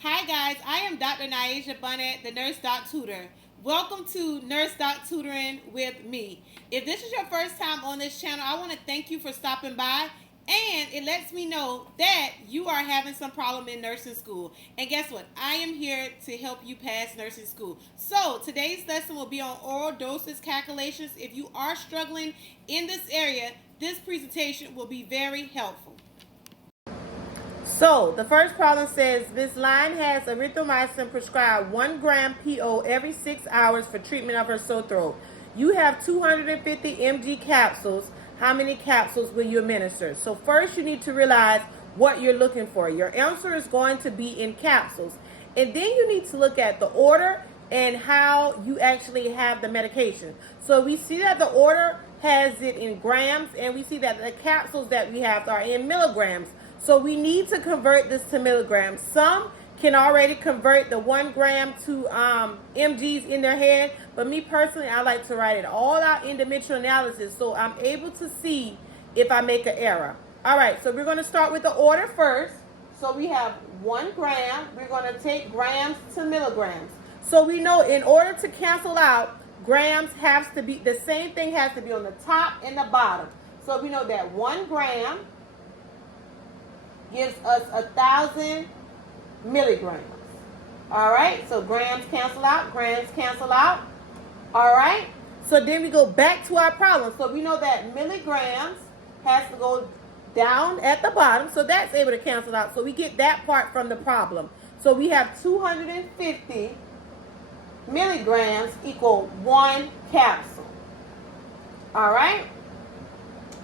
Hi guys, I am Dr. Naisha Bunnett, the Nurse Doc Tutor. Welcome to Nurse Doc Tutoring with me. If this is your first time on this channel, I want to thank you for stopping by, and it lets me know that you are having some problem in nursing school. And guess what? I am here to help you pass nursing school. So today's lesson will be on oral dosage calculations. If you are struggling in this area, this presentation will be very helpful. So, the first problem says this line has erythromycin prescribed 1 gram PO every 6 hours for treatment of her sore throat. You have 250 mg capsules. How many capsules will you administer? So, first you need to realize what you're looking for. Your answer is going to be in capsules. And then you need to look at the order and how you actually have the medication. So, we see that the order has it in grams, and we see that the capsules that we have are in milligrams. So we need to convert this to milligrams. Some can already convert the 1 gram to mgs in their head, but me personally, I like to write it all out in dimensional analysis so I'm able to see if I make an error. All right, so we're going to start with the order first. So we have 1 gram. We're going to take grams to milligrams. So we know in order to cancel out, grams has to be, the same thing has to be on the top and the bottom. So we know that 1 gram gives us 1,000 milligrams. All right, so grams cancel out, grams cancel out. All right, so then we go back to our problem. So we know that milligrams has to go down at the bottom, so that's able to cancel out. So we get that part from the problem. So we have 250 milligrams equal 1 capsule. All right,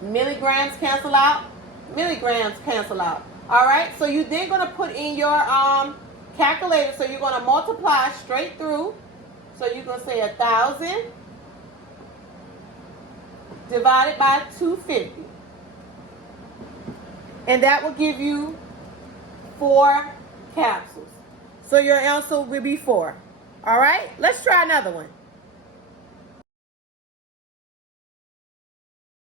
milligrams cancel out, milligrams cancel out. All right, so you're then going to put in your calculator. So you're going to multiply straight through. So you're going to say 1,000 divided by 250. And that will give you 4 capsules. So your answer will be 4. All right, let's try another one.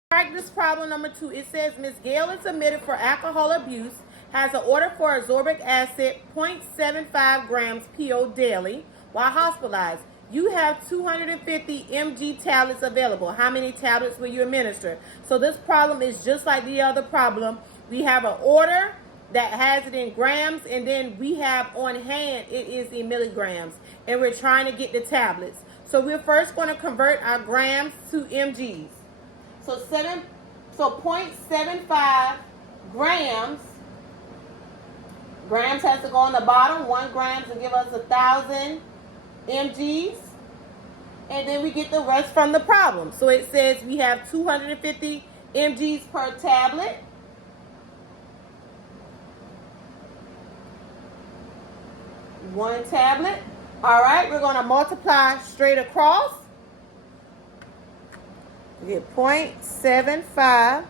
Practice problem number 2. It says Ms. Gale is admitted for alcohol abuse, has an order for ascorbic acid 0.75 grams PO daily while hospitalized. You have 250 mg tablets available. How many tablets will you administer? So this problem is just like the other problem. We have an order that has it in grams, and then we have on hand it is in milligrams, and we're trying to get the tablets. So we're first going to convert our grams to mgs. So 0.75 grams. Grams has to go on the bottom. 1 gram to give us 1,000 mgs. And then we get the rest from the problem. So it says we have 250 mgs per tablet. One tablet. All right, we're going to multiply straight across. We get 0.75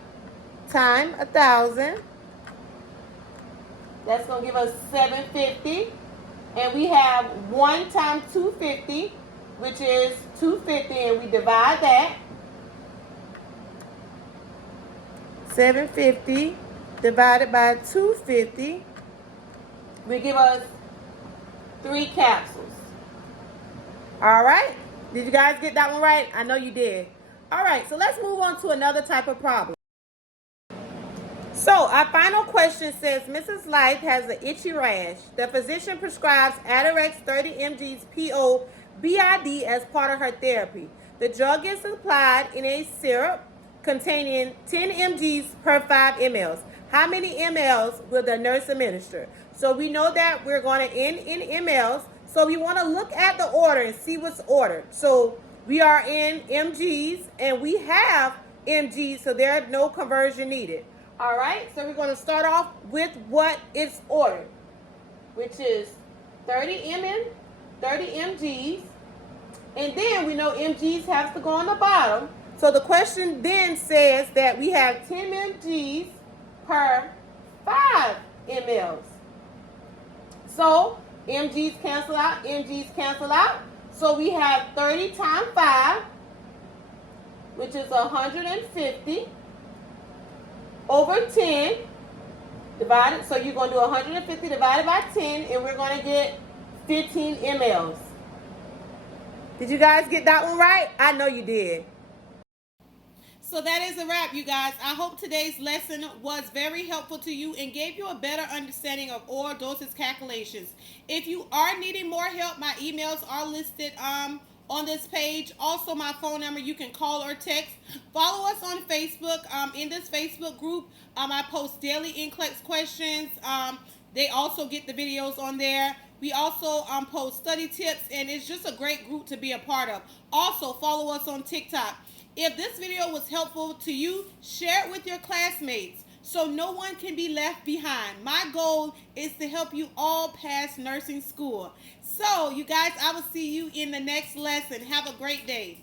times 1,000. That's going to give us 750. And we have 1 times 250, which is 250, and we divide that. 750 divided by 250 will give us 3 capsules. All right? Did you guys get that one right? I know you did. All right, so let's move on to another type of problem. So our final question says Mrs. Life has an itchy rash. The physician prescribes Atarax 30 mg PO BID as part of her therapy. The drug is applied in a syrup containing 10 mg per 5 ml. How many mLs will the nurse administer? So we know that we're going to end in mLs. So we want to look at the order and see what's ordered. So we are in mgs, and we have mgs, so there is no conversion needed. All right, so we're going to start off with what is ordered, which is 30 mgs, and then we know mgs have to go on the bottom. So the question then says that we have 10 mgs per 5 mLs. So mgs cancel out, mgs cancel out. So we have 30 times 5, which is 150, over 10, Divided, so you're going to do 150 divided by 10, and we're going to get 15 mLs. Did you guys get that one right? I know you did. So that is a wrap, you guys. I hope today's lesson was very helpful to you and gave you a better understanding of oral dosage calculations. If you are needing more help, my emails are listed on this page. Also, my phone number, you can call or text. Follow us on Facebook. In this Facebook group, I post daily NCLEX questions. They also get the videos on there. We also post study tips, and it's just a great group to be a part of. Also, follow us on TikTok. If this video was helpful to you, share it with your classmates so no one can be left behind. My goal is to help you all pass nursing school. So, you guys, I will see you in the next lesson. Have a great day.